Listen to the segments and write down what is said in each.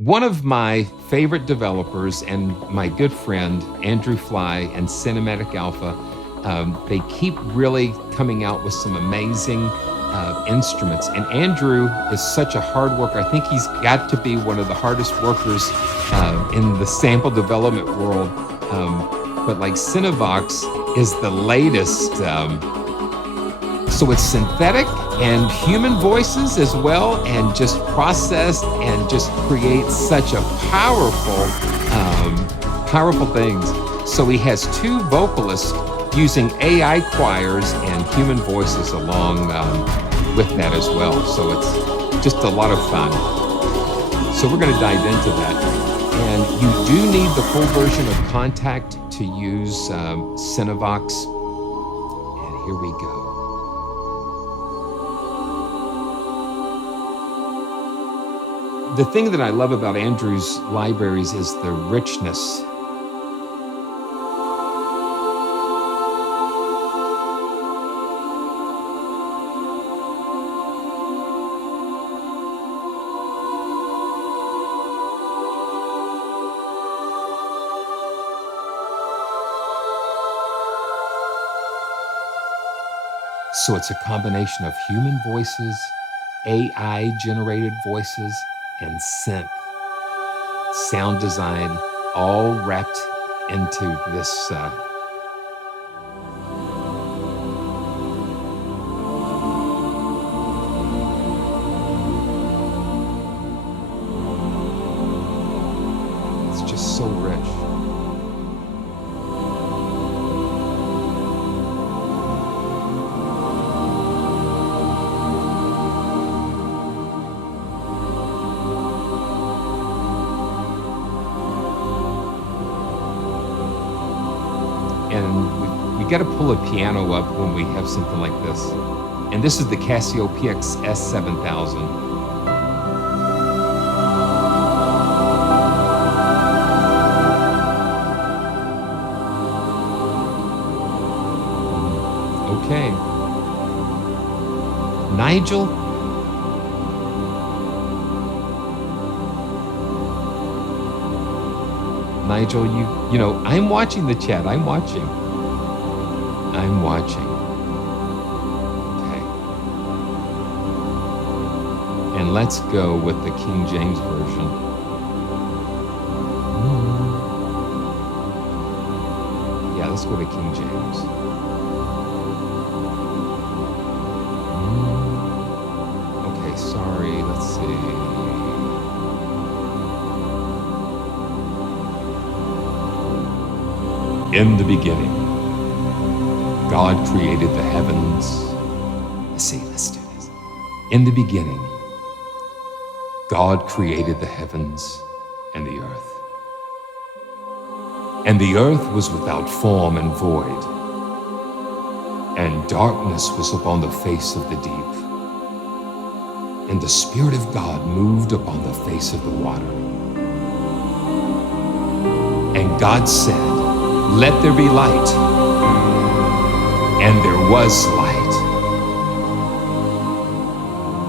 One of my favorite developers and my good friend, Andrew Fly and Cinematic Alpha, they keep really coming out with some amazing instruments. And Andrew is such a hard worker. I think he's got to be one of the hardest workers in the sample development world. But like Cinevox is the latest. So it's synthetic and human voices as well, and just processed and just creates such a powerful things. So he has two vocalists using AI choirs and human voices along with that as well. So it's just a lot of fun. So we're going to dive into that. And you do need the full version of Kontakt to use Cinevox. And here we go. The thing that I love about Andrew's libraries is the richness. So it's a combination of human voices, AI-generated voices, and synth, sound design, all wrapped into this. It's just so rich. And we got to pull a piano up when we have something like this. And this is the Casio PX S7000. Okay. Nigel? Nigel, you know, I'm watching the chat. I'm watching. Okay. And let's go with the King James Version. Yeah, let's go to King James. Okay, sorry. Let's see. In the beginning, God created the heavens. Let's do this. In the beginning, God created the heavens and the earth. And the earth was without form and void, and darkness was upon the face of the deep. And the Spirit of God moved upon the face of the water. And God said, "Let there be light." And there was light.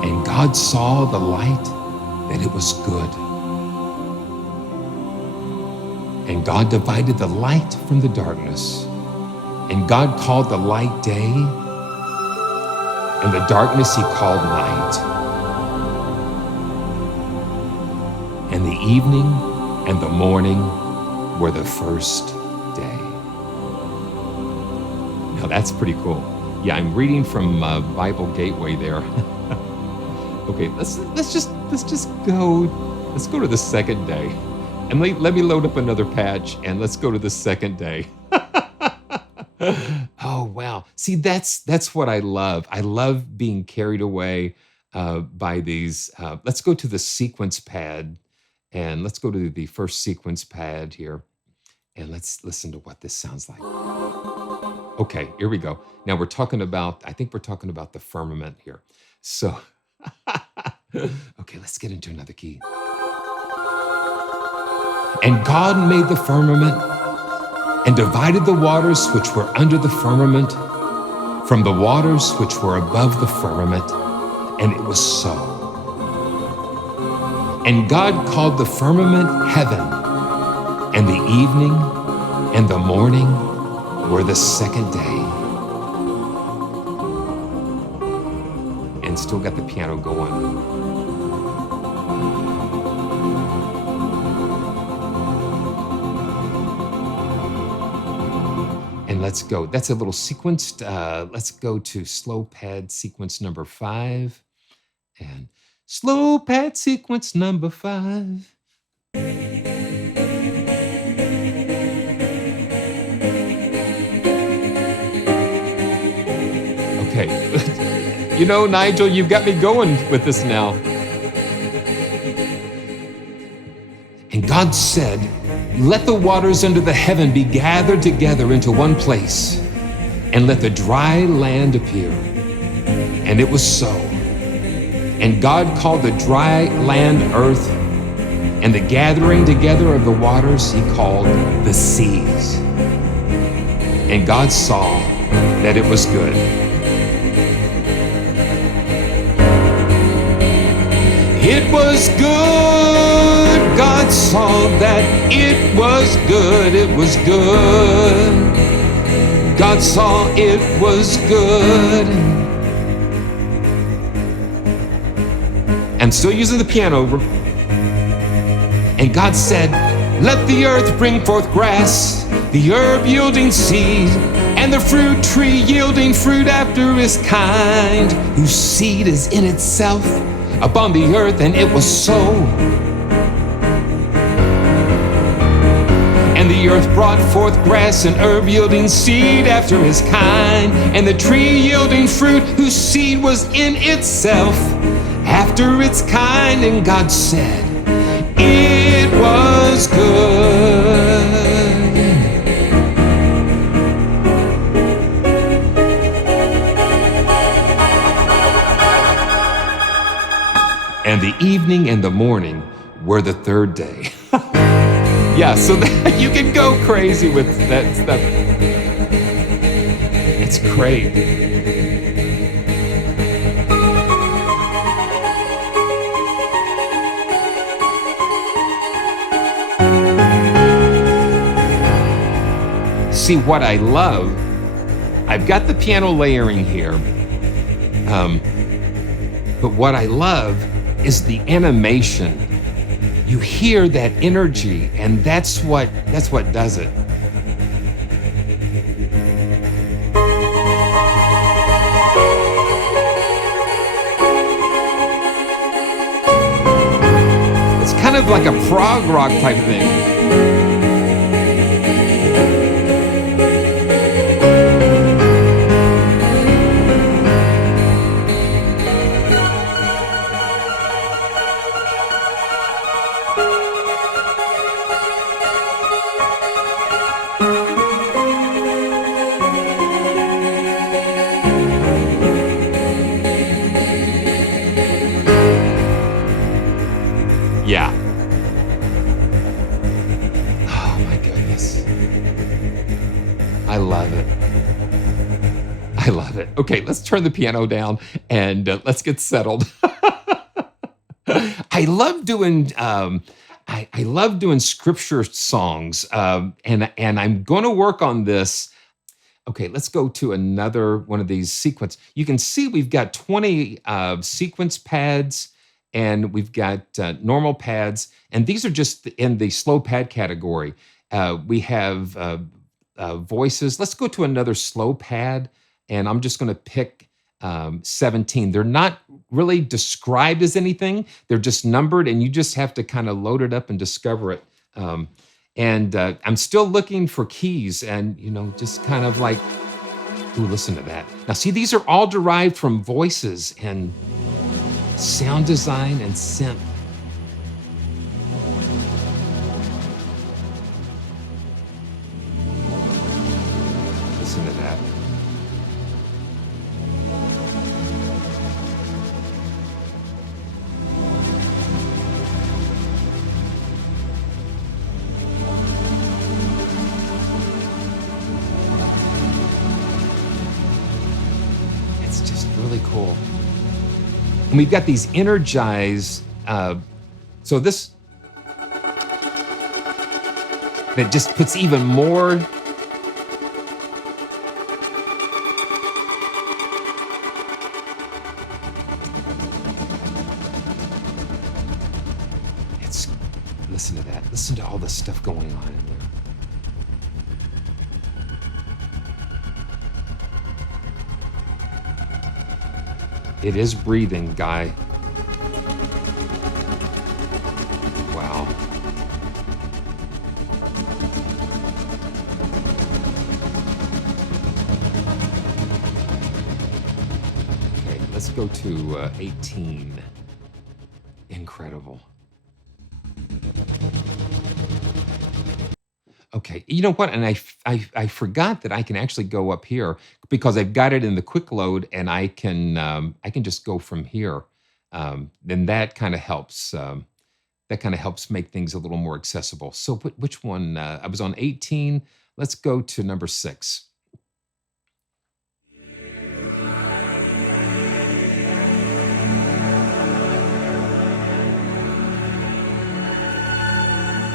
And God saw the light, that it was good. And God divided the light from the darkness. And God called the light day, and the darkness he called night. And the evening and the morning were the first day. Now that's pretty cool. Yeah, I'm reading from Bible Gateway there. Okay, let's go to the second day. And let me load up another patch, and let's go to the second day. Oh, wow. See, that's what I love. I love being carried away by these. Let's go to the sequence pad, and let's go to the first sequence pad here, and let's listen to what this sounds like. Okay, here we go. Now I think we're talking about the firmament here. So, okay, let's get into another key. And God made the firmament and divided the waters which were under the firmament from the waters which were above the firmament, and it was so. And God called the firmament heaven, and the evening and the morning were the second day. And still got the piano going. And let's go. That's a little sequenced. Let's go to slow pad sequence number 5. And slow pad sequence number 5. Okay. You know, Nigel, you've got me going with this now. And God said, "Let the waters under the heaven be gathered together into one place, and let the dry land appear." And it was so. And God called the dry land earth, and the gathering together of the waters he called the seas. And God saw that it was good. It was good. God saw that it was good. It was good. God saw it was good. I'm still using the piano. And God said, "Let the earth bring forth grass, the herb yielding seed, and the fruit tree yielding fruit after his kind, whose seed is in itself upon the earth." And it was so. And the earth brought forth grass and herb yielding seed after his kind, and the tree yielding fruit whose seed was in itself after its kind. And God said, "It was good." And the evening and the morning were the third day. Yeah, so that, you can go crazy with that stuff. It's great. See, what I love, I've got the piano layering here, but what I love is the animation. You hear that energy, and that's what does it. It's kind of like a prog rock type of thing. Yeah. Oh my goodness. I love it. I love it. Okay, let's turn the piano down and let's get settled. I love doing I love doing scripture songs, and I'm going to work on this. Okay, let's go to another one of these sequence. You can see we've got 20 sequence pads, and we've got normal pads, and these are just in the slow pad category. We have voices. Let's go to another slow pad, and I'm just going to pick 17. They're not really described as anything. They're just numbered, and you just have to kind of load it up and discover it. And I'm still looking for keys, and just kind of like, ooh, listen to that. Now, see, these are all derived from voices and sound design and synth. Listen to that. It's just really cool. And we've got these energized So this, that just puts even more. Listen to that. Listen to all the stuff going on in there. It is breathing, Guy. Wow. Okay, let's go to 18. Incredible. Okay, you know what? And I forgot that I can actually go up here because I've got it in the quick load, and I can just go from here. Then that kind of helps. That kind of helps make things a little more accessible. So which one? I was on 18. Let's go to number 6.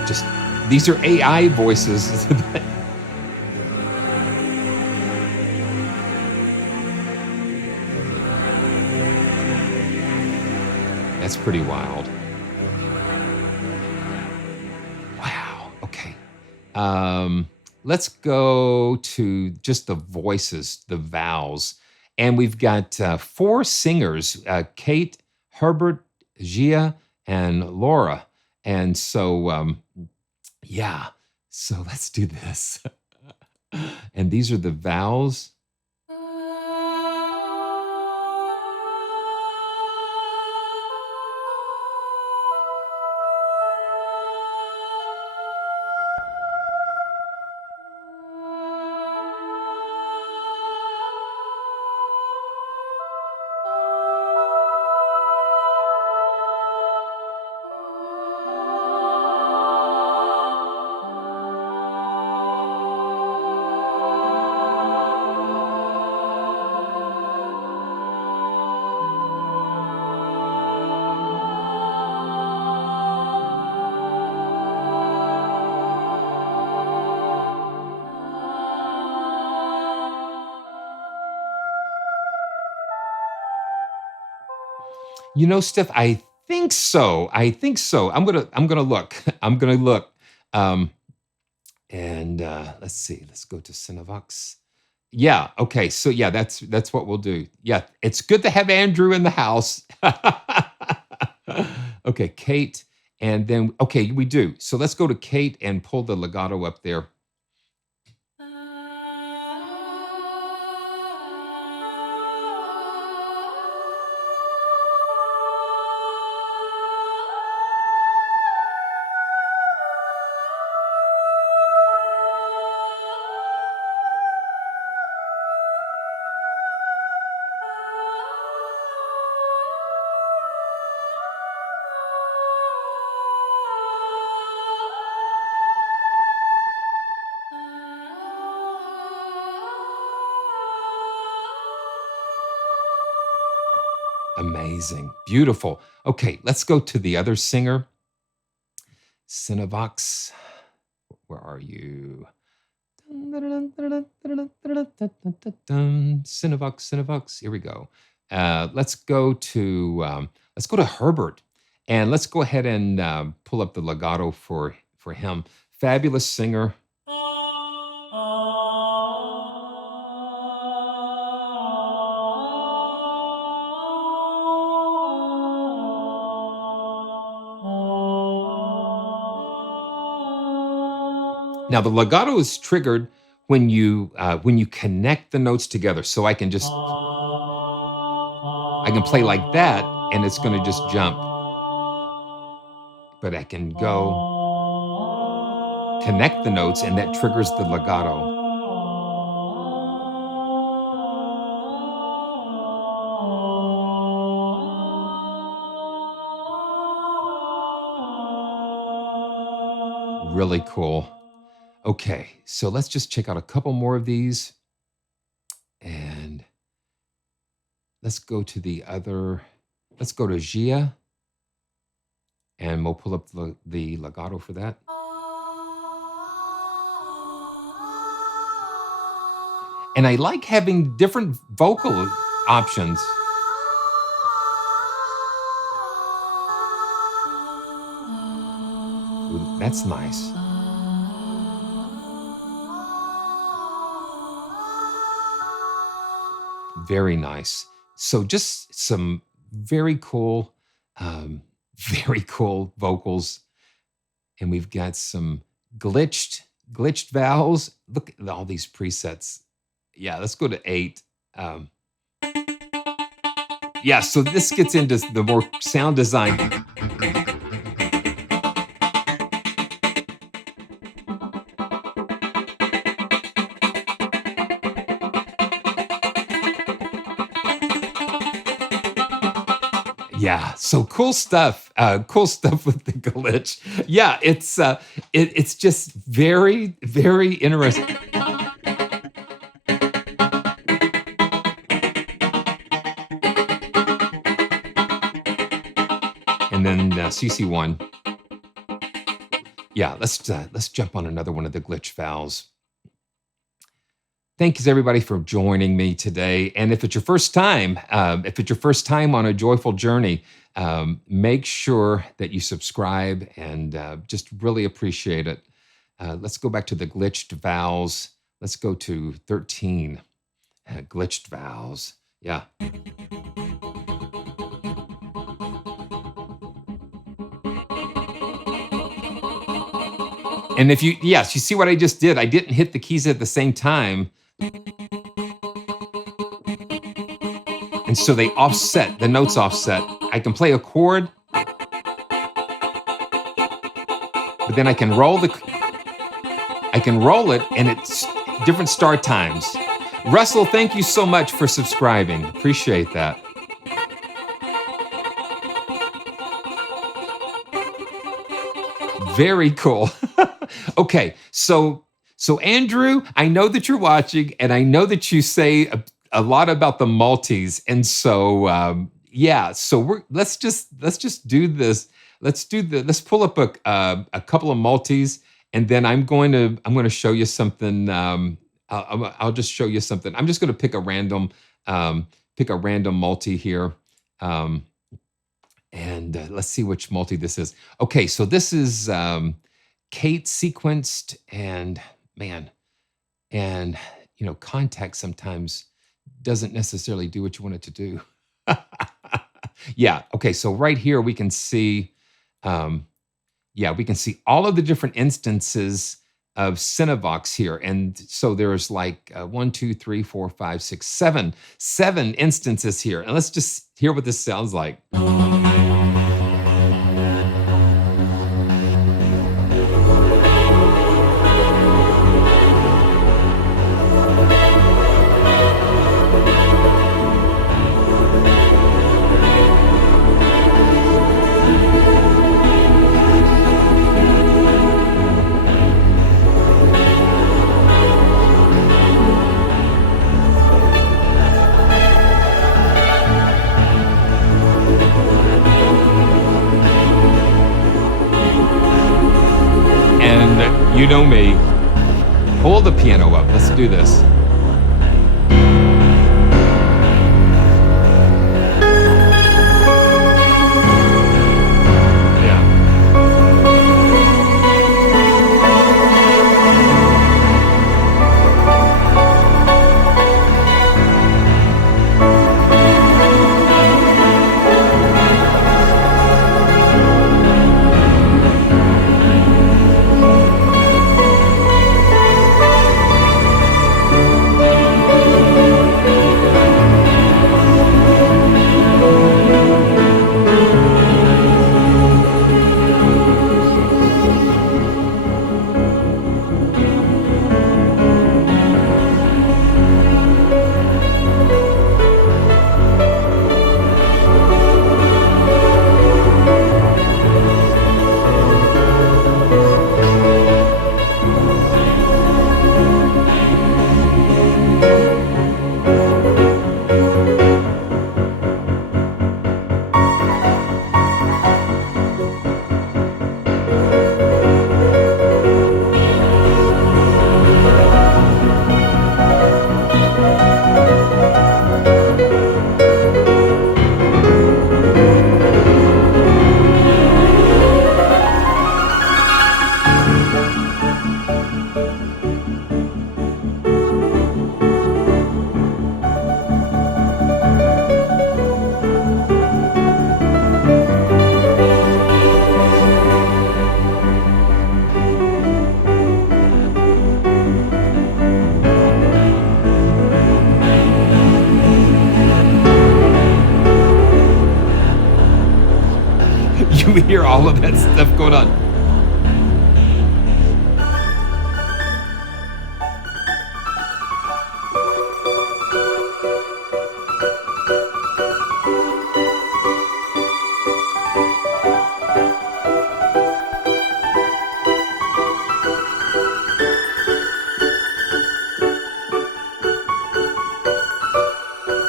Just these are AI voices. That's pretty wild. Wow. Okay. Let's go to just the voices, the vowels. And we've got 4 singers, Kate, Herbert, GEA, and Laura. And so, yeah, so let's do this. And these are the vowels. You know, Steph, I think so. I think so. I'm gonna look. I'm gonna look. And let's see. Let's go to Cinevox. Yeah. Okay. So yeah, that's what we'll do. Yeah, it's good to have Andrew in the house. Okay, Kate, and then okay, we do. So let's go to Kate and pull the legato up there. Amazing. Beautiful. Okay, let's go to the other singer. Cinevox. Where are you? Cinevox, Cinevox. Here we go. Let's go to Herbert, and let's go ahead and pull up the legato for him. Fabulous singer. Now the legato is triggered when you connect the notes together. So I can play like that, and it's going to just jump. But I can go connect the notes, and that triggers the legato. Really cool. Okay, so let's just check out a couple more of these. And let's go to the other, let's go to GEA And we'll pull up the legato for that. And I like having different vocal options. Ooh, that's nice. Very nice. So just some very cool vocals. And we've got some glitched vowels. Look at all these presets. Yeah, let's go to 8. Yeah, so this gets into the more sound design. Yeah, so cool stuff. Cool stuff with the glitch. Yeah, it's just very, very interesting. And then CC1. Yeah, let's jump on another one of the glitch vowels. Thank you, everybody, for joining me today. And if it's your first time, on a joyful journey, make sure that you subscribe and just really appreciate it. Let's go back to the glitched vowels. Let's go to 13. Glitched vowels. Yeah. And if you see what I just did? I didn't hit the keys at the same time. And so they offset, the notes offset. I can play a chord, but then I can roll it and it's different start times. Russell, thank you so much for subscribing. Appreciate that. Very cool. Okay, so Andrew, I know that you're watching, and I know that you say a lot about the multis, and so so let's just do this. Let's pull up a couple of multis, and then I'm going to show you something. I'll just show you something. I'm just going to pick a random multi here. And let's see which multi this is. Okay, so this is Kate sequenced, and Kontakt sometimes doesn't necessarily do what you want it to do. Yeah, okay, so right here we can see, we can see all of the different instances of Cinevox here. And so there's like 1, 2, 3, 4, 5, 6, 7 instances here. And let's just hear what this sounds like. You know me. Pull the piano up. Let's do this. going on?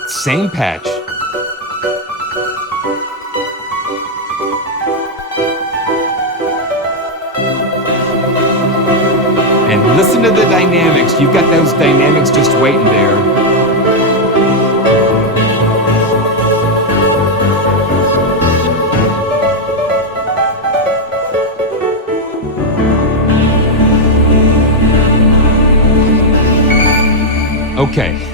Same patch. And listen to the dynamics. You've got those dynamics just waiting there. Okay.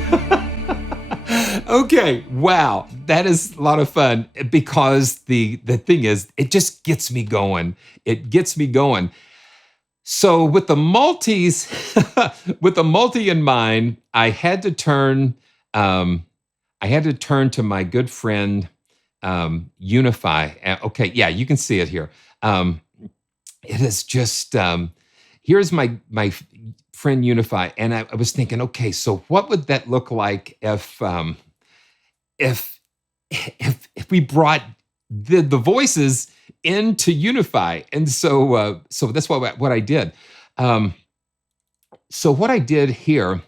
Okay, wow, that is a lot of fun because the thing is, it just gets me going. It gets me going. So with the multis, with the multi in mind, I had to turn to my good friend UNIFY. Okay, yeah, you can see it here. It is just here's my friend UNIFY, and I was thinking, okay, so what would that look like if we brought the voices into UNIFY? And so that's what I did. So what I did here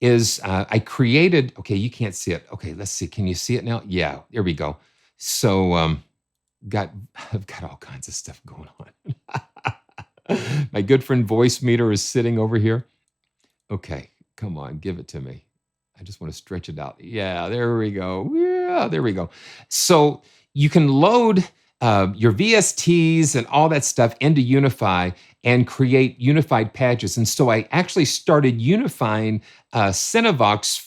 is I created. Okay, you can't see it. Okay, let's see. Can you see it now? Yeah, there we go. So I've got all kinds of stuff going on. My good friend Voice Meter is sitting over here. Okay, come on, give it to me. I just want to stretch it out. Yeah, there we go. Yeah, there we go. So you can load your VSTs and all that stuff into UNIFY and create unified patches. And so I actually started unifying Cinevox.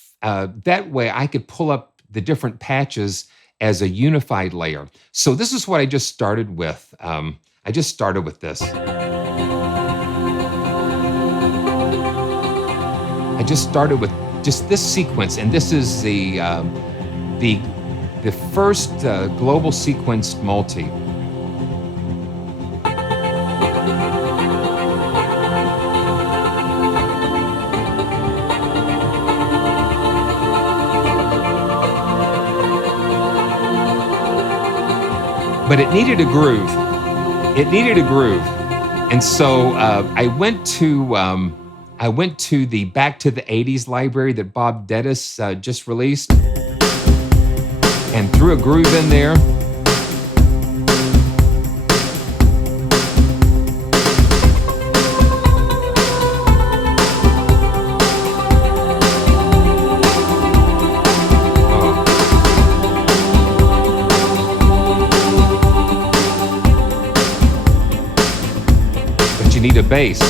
That way I could pull up the different patches as a unified layer. So this is what I just started with. I just started with this. I just started with just this sequence, and this is the first global sequenced multi. But it needed a groove. It needed a groove, and so I went to the Back to the 80s library that Bob Dedis just released and threw a groove in there. But you need a bass.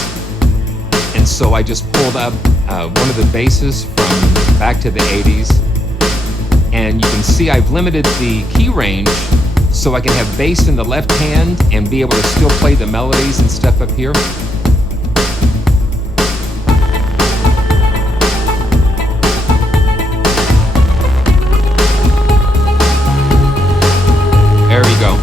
And so I just pulled up one of the basses from Back to the 80s. And you can see I've limited the key range so I can have bass in the left hand and be able to still play the melodies and stuff up here. There we go.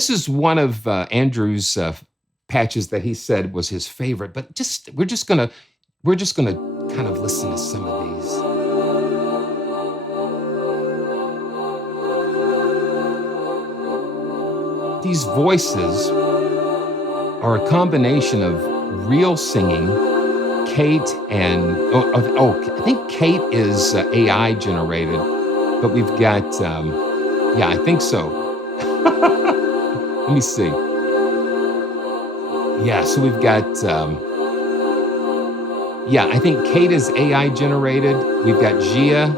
this is one of Andrew's patches that he said was his favorite. But we're just gonna kind of listen to some of these. These voices are a combination of real singing, Kate and I think Kate is AI generated, but we've got yeah, I think so. Let me see. Yeah, so we've got yeah, I think Kate is AI generated. We've got GEA,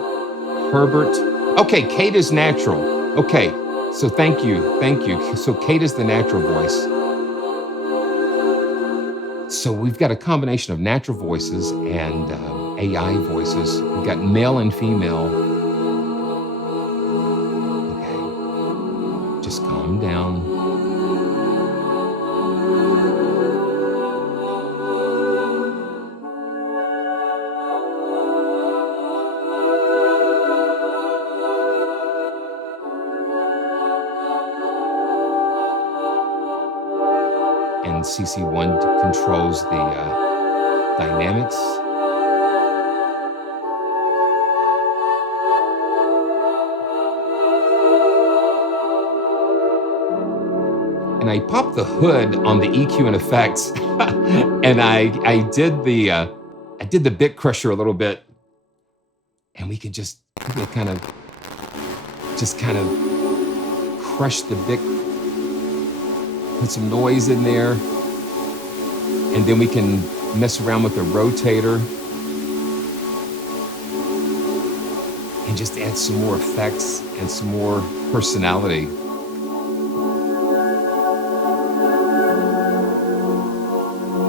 Herbert. Okay, Kate is natural. Okay, so thank you. So Kate is the natural voice. So we've got a combination of natural voices and AI voices. We've got male and female. Okay, just calm down. And CC1 controls the dynamics. And I popped the hood on the EQ and effects, and I did the bit crusher a little bit, and we could just kind of crush the bit. Put some noise in there, and then we can mess around with the rotator and just add some more effects and some more personality.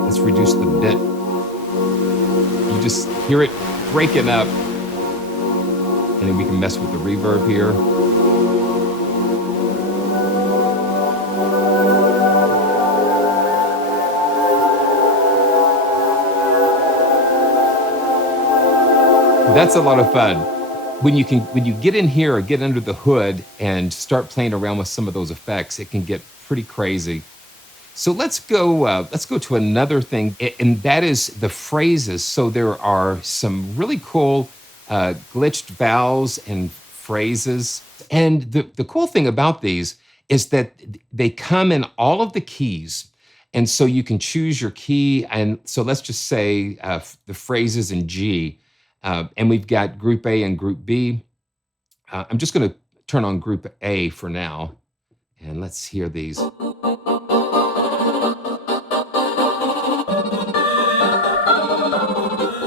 Let's reduce the bit. You just hear it breaking up, and then we can mess with the reverb here. That's a lot of fun. When you get in here or get under the hood and start playing around with some of those effects, it can get pretty crazy. So let's go to another thing, and that is the phrases. So there are some really cool glitched vowels and phrases. And the cool thing about these is that they come in all of the keys. And so you can choose your key. And so let's just say the phrases in G. And we've got Group A and Group B. I'm just going to turn on Group A for now, and let's hear these.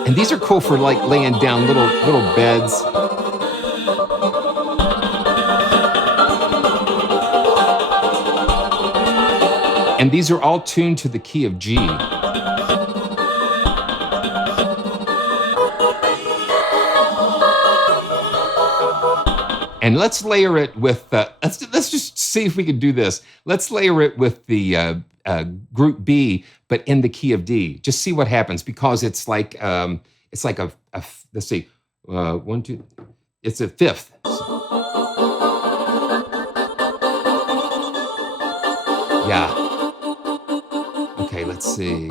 And these are cool for like laying down little beds. And these are all tuned to the key of G. And let's layer it with, let's just see if we can do this. Let's layer it with the Group B, but in the key of D. Just see what happens, because it's like a let's see, 1, 2, it's a fifth. Yeah. Okay, let's see.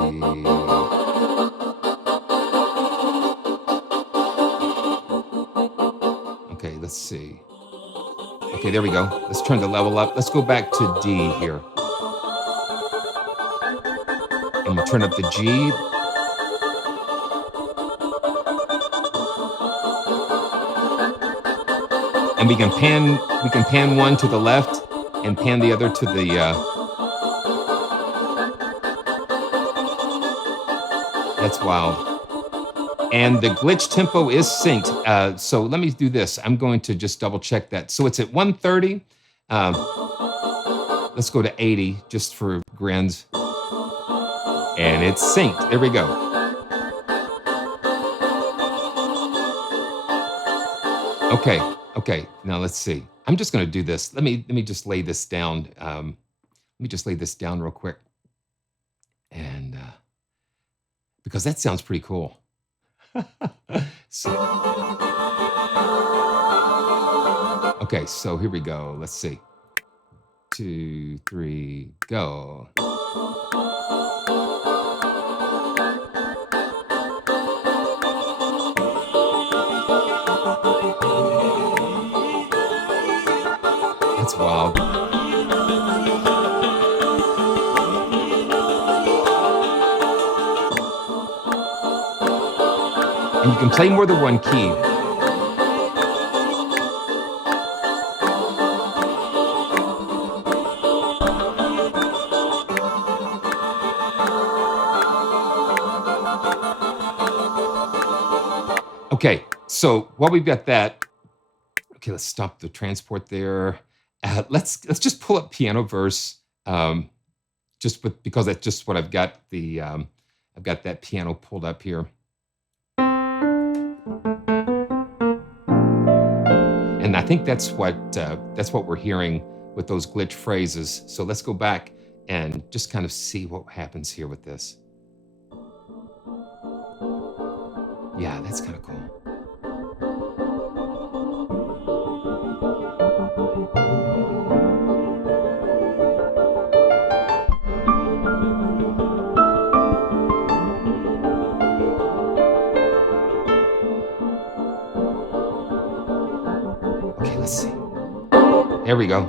Okay, let's see. Okay, there we go. Let's turn the level up. Let's go back to D here. And we'll turn up the G. And we can pan one to the left and pan the other to the that's wild. And the glitch tempo is synced. So let me do this. I'm going to just double check that. So it's at 130. Let's go to 80 just for grins. And it's synced. There we go. Okay. Now let's see. I'm just going to do this. Let me just lay this down. Let me just lay this down real quick. And because that sounds pretty cool. Okay, so here we go. Let's see. 2, 3, go. That's wild. And you can play more than one key. Okay, so while we've got that, okay, let's stop the transport there. Let's just pull up piano verse, because that's just what I've got I've got that piano pulled up here. And I think that's what we're hearing with those glitch phrases. So let's go back and just kind of see what happens here with this. Yeah, that's kind of cool. Okay, let's see. There we go.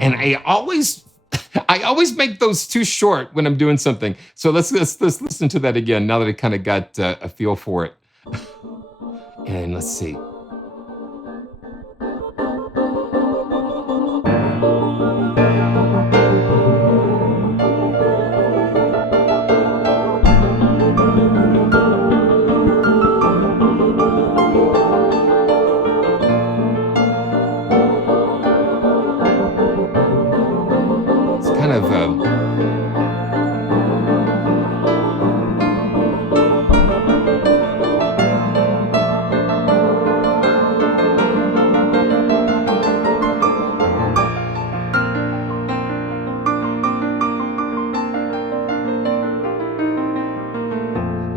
And I always make those too short when I'm doing something. So let's listen to that again now that I kind of got a feel for it. And let's see. It's kind of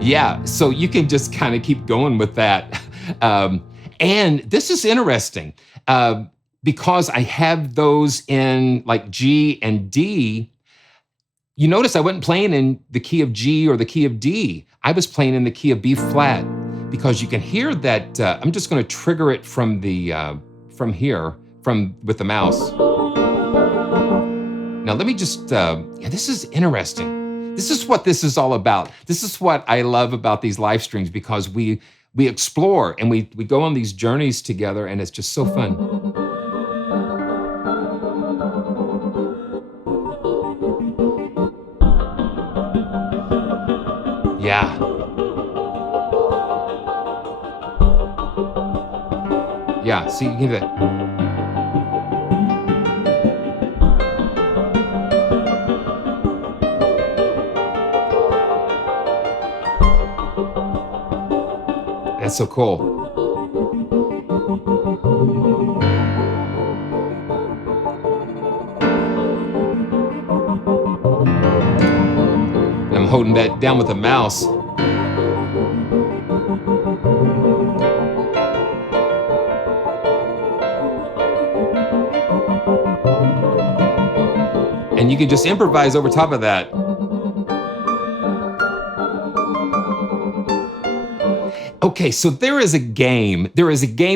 yeah, so you can just kind of keep going with that. And this is interesting because I have those in like G and D. You notice I wasn't playing in the key of G or the key of D. I was playing in the key of B flat because you can hear that. I'm just going to trigger it from with the mouse. Now let me just. Yeah, this is interesting. This is what this is all about. This is what I love about these live streams because we explore and we go on these journeys together, and it's just so fun. Yeah. Yeah, see, you hear that. That's so cool. And I'm holding that down with the mouse. And you can just improvise over top of that. Okay, so there is a game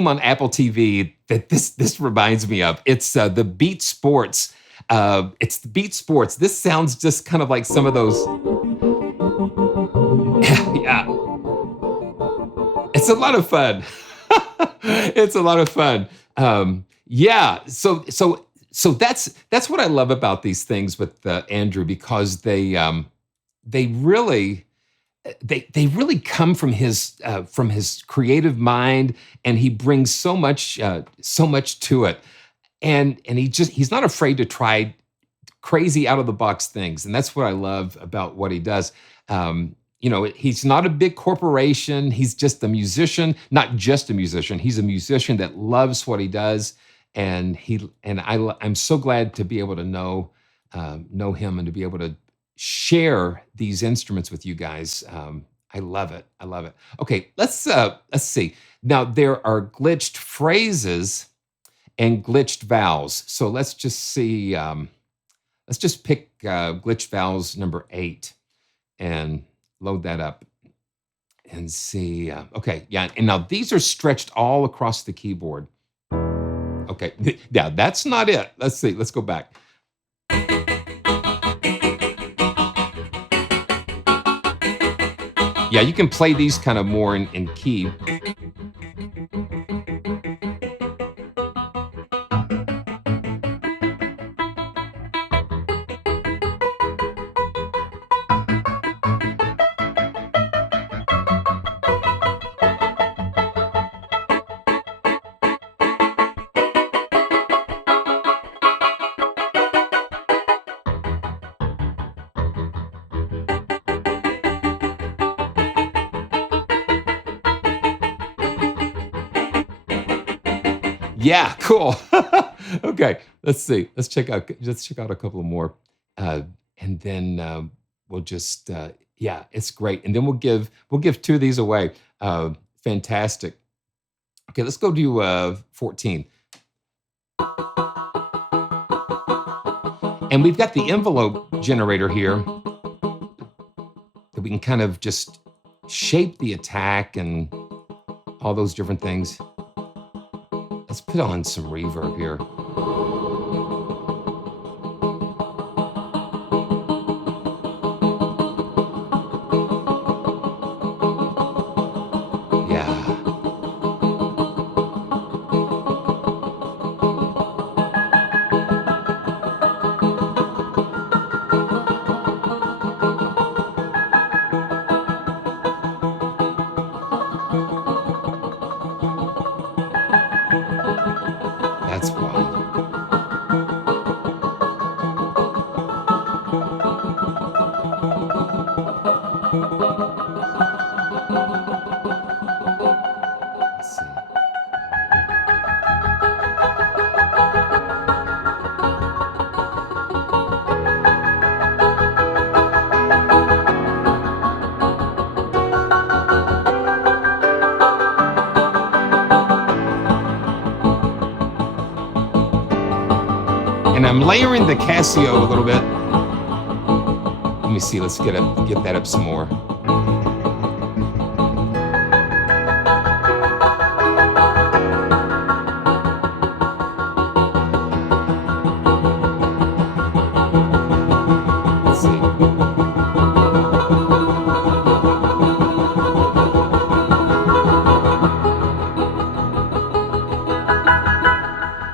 on Apple TV that this reminds me of. It's the Beat Sports. It's the Beat Sports. This sounds just kind of like some of those. Yeah, it's a lot of fun. It's a lot of fun. Yeah, so that's what I love about these things with Andrew, because they really come from his creative mind, and he brings so much to it, and he's not afraid to try crazy out of the box things, and that's what I love about what he does. He's not a big corporation. He's just a musician, not just a musician. He's a musician that loves what he does, and I'm so glad to be able to know know him and to be able to share these instruments with you guys. I love it. I love it. Okay, let's see. Now there are glitched phrases and glitched vowels. So let's just see. Let's just pick glitched vowels number 8 and load that up and see. Okay, yeah. And now these are stretched all across the keyboard. Okay, yeah, that's not it. Let's see. Let's go back. Yeah, you can play these kind of more in key. Yeah, cool. Okay, let's see. Let's check out a couple more, and then we'll just yeah, it's great. And then we'll give 2 of these away. Fantastic. Okay, let's go to 14. And we've got the envelope generator here that we can kind of just shape the attack and all those different things. Let's put on some reverb here. Yeah. That's wild. Let's see. And I'm layering the Casio a little bit. Let me see, let's get that up some more. Let's see.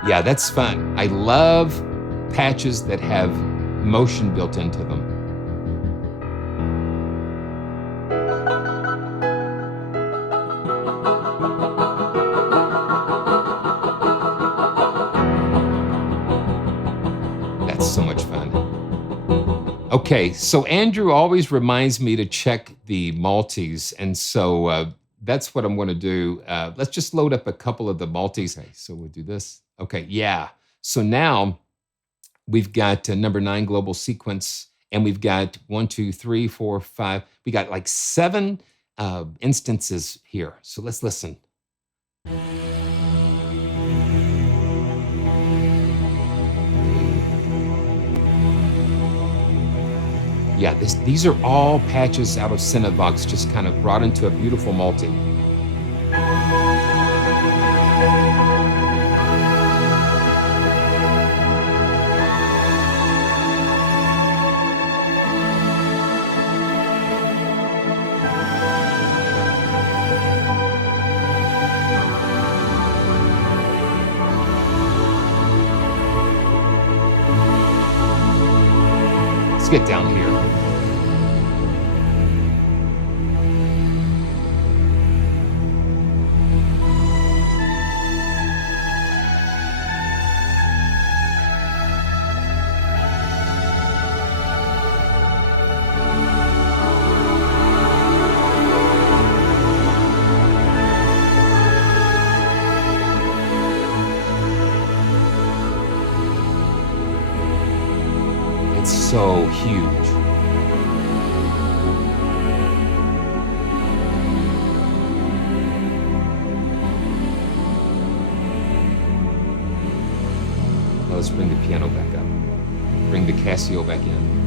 Yeah, that's fun. I love patches that have motion built into them. That's so much fun. Okay, so Andrew always reminds me to check the multis, and so that's what I'm going to do. Let's just load up a couple of the multis. Okay, so we'll do this. Okay, yeah. So now we've got number 9 global sequence, and we've got 1, 2, 3, 4, 5. We got like 7 instances here. So let's listen. Yeah, these are all patches out of Cinevox, just kind of brought into a beautiful multi. Let's get down here. It's so huge. Now let's bring the piano back up. Bring the Casio back in.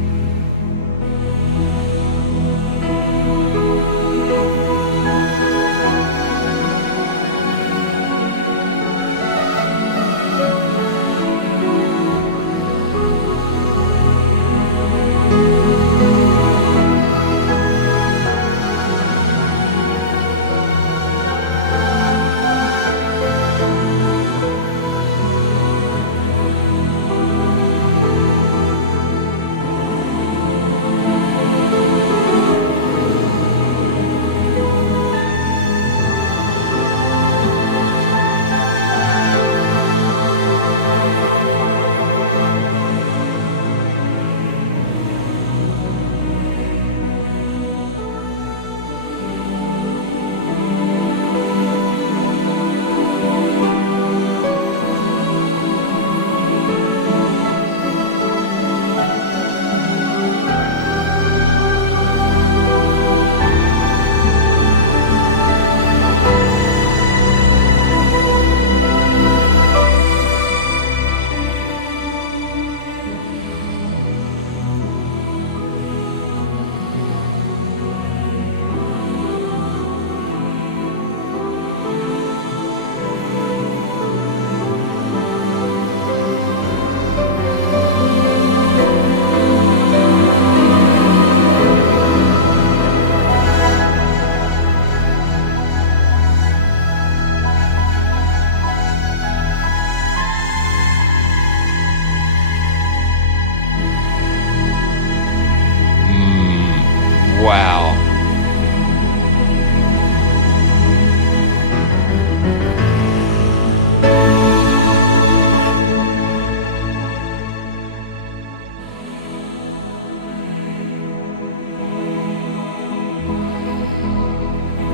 Wow.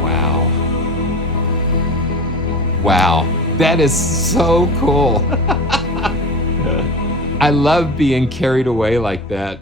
Wow. Wow. That is so cool. I love being carried away like that.